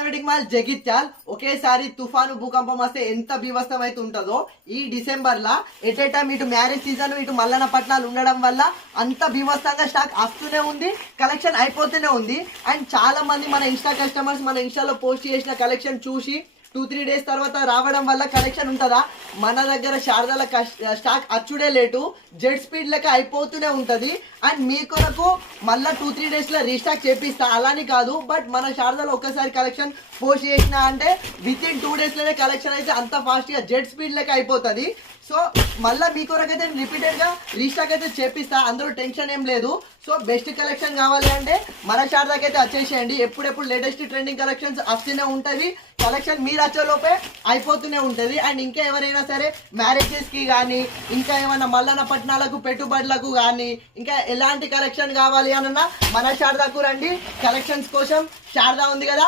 Wedding mall Jagtial ఒకేసారి తుఫాను భూకంపం వస్తే ఎంత బీభత్సం అయితే ఉంటుందో ఈ December law at a time ఇటు మ్యారేజ్ సీజన్ ఇటు మల్లన పట్నాలు ఉండడం వల్ల అంత బీభత్సంగా స్టాక్ వస్తూనే ఉంది, కలెక్షన్ అయిపోతూనే ఉంది. అండ్ చాలా మంది మన ఇన్స్టా కస్టమర్స్ మన ఇన్స్టాలో పోస్ట్ చేసిన కలెక్షన్ చూసి 2-3 డేస్ తర్వాత రావడం వల్ల కలెక్షన్ ఉంటుందా, మన దగ్గర శారదాల స్టాక్ అచ్చుడే లేటు, జెడ్ స్పీడ్ లెక్క అయిపోతూనే ఉంటుంది. అండ్ మీ కొరకు మళ్ళీ 2-3 డేస్లో రీస్టాక్ చేపిస్తా అలాని కాదు, బట్ మన శారదాలో ఒక్కసారి కలెక్షన్ పోస్ట్ చేసిన అంటే విత్ ఇన్ 2 డేస్లోనే కలెక్షన్ అయితే అంత ఫాస్ట్గా జెడ్ స్పీడ్ లెక్క అయిపోతుంది. సో మళ్ళీ మీ కొరకు అయితే రిపీటెడ్గా రీస్టాక్ అయితే చేపిస్తా, అందులో టెన్షన్ ఏం లేదు. సో బెస్ట్ కలెక్షన్ కావాలి అంటే మన శారదాకి అయితే వచ్చేసేయండి. ఎప్పుడెప్పుడు లేటెస్ట్ ట్రెండింగ్ కలెక్షన్స్ వస్తూనే ఉంటుంది, కలెక్షన్ మీరు వచ్చేలోపే అయిపోతూనే ఉంటుంది. అండ్ ఇంకా ఎవరైనా సరే మ్యారేజెస్కి కానీ ఇంకా ఏమైనా మల్లన పట్టణాలకు పెట్టుబడులకు కానీ ఇంకా ఎలాంటి కలెక్షన్ కావాలి అన్న మన శారదాకు రండి. కలెక్షన్స్ కోసం శారదా ఉంది కదా.